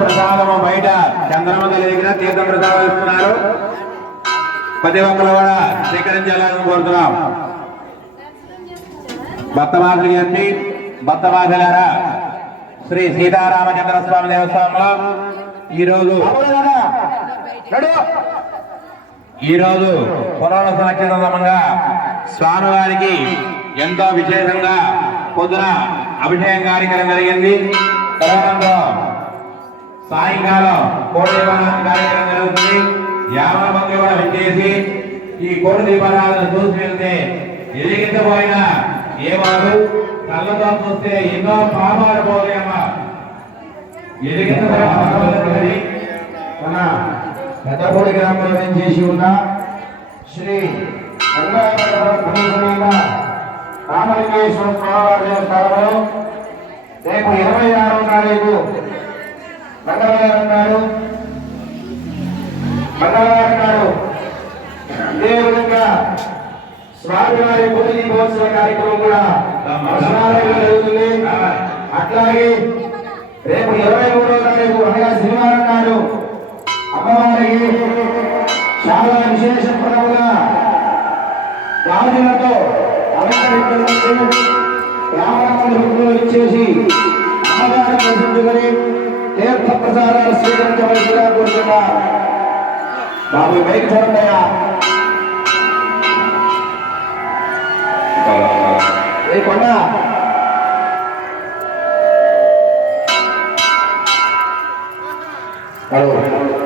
ప్రసాదము బయట చంద్రమంద తల్లి దగ్గర ప్రసాదం ఇస్తున్నారు. ప్రతి ఒక్కరు కూడా స్వీకరించాలని కోరుతున్నాం. భక్తవాసులు గారిని భక్తవాసులారా శ్రీ సీతారామచంద్ర స్వామి దేవస్థానంలో ఈరోజు ఈరోజు పురాణ సంక్షేమంగా స్వామివారికి ఎంతో విశేషంగా పొద్దున అభిషేకం కార్యక్రమం జరిగింది. తదనంతరం సాయంకాలం కోడి దీపారాధన కార్యక్రమం జరుగుతుంది యాభై మంది కూడా ఈ కోడి దీపారాధన చూసి వెళ్తే ఎదిగించబోయిన ఏవారు కళ్ళతో చూస్తే ఎన్నో పాపాలు పోలేమా ఎదిగించబోయిన మన పెద్దపూడి గ్రామంలో ఏం చేసి ఉన్న. శ్రీ రామలింగేశ్వర స్వామివారి దేవస్థానంలో రేపు ఇరవై ఆరో తారీఖు మంగళవారు నాడు మంగళవారం నాడు ఇదే విధంగా స్వామివారి భూమి దీపోత్సవ కార్యక్రమం కూడా మసనాలయంలో జరుగుతుంది. అట్లాగే రేపు ఇరవై మూడో తారీఖు అనగా శనివారం నాడు అమ్మవారికి చాలా విశేషప్రదముగా గాజులతో అలంకరించడం రామరాముడు ఇచ్చేసి అమ్మగారిని దర్శించుకొని తీర్థ ప్రసాదాలు స్వీకరించవలసిగా కోరుతున్నా బాబు బయట చూడండియా ఏ కొండ హలో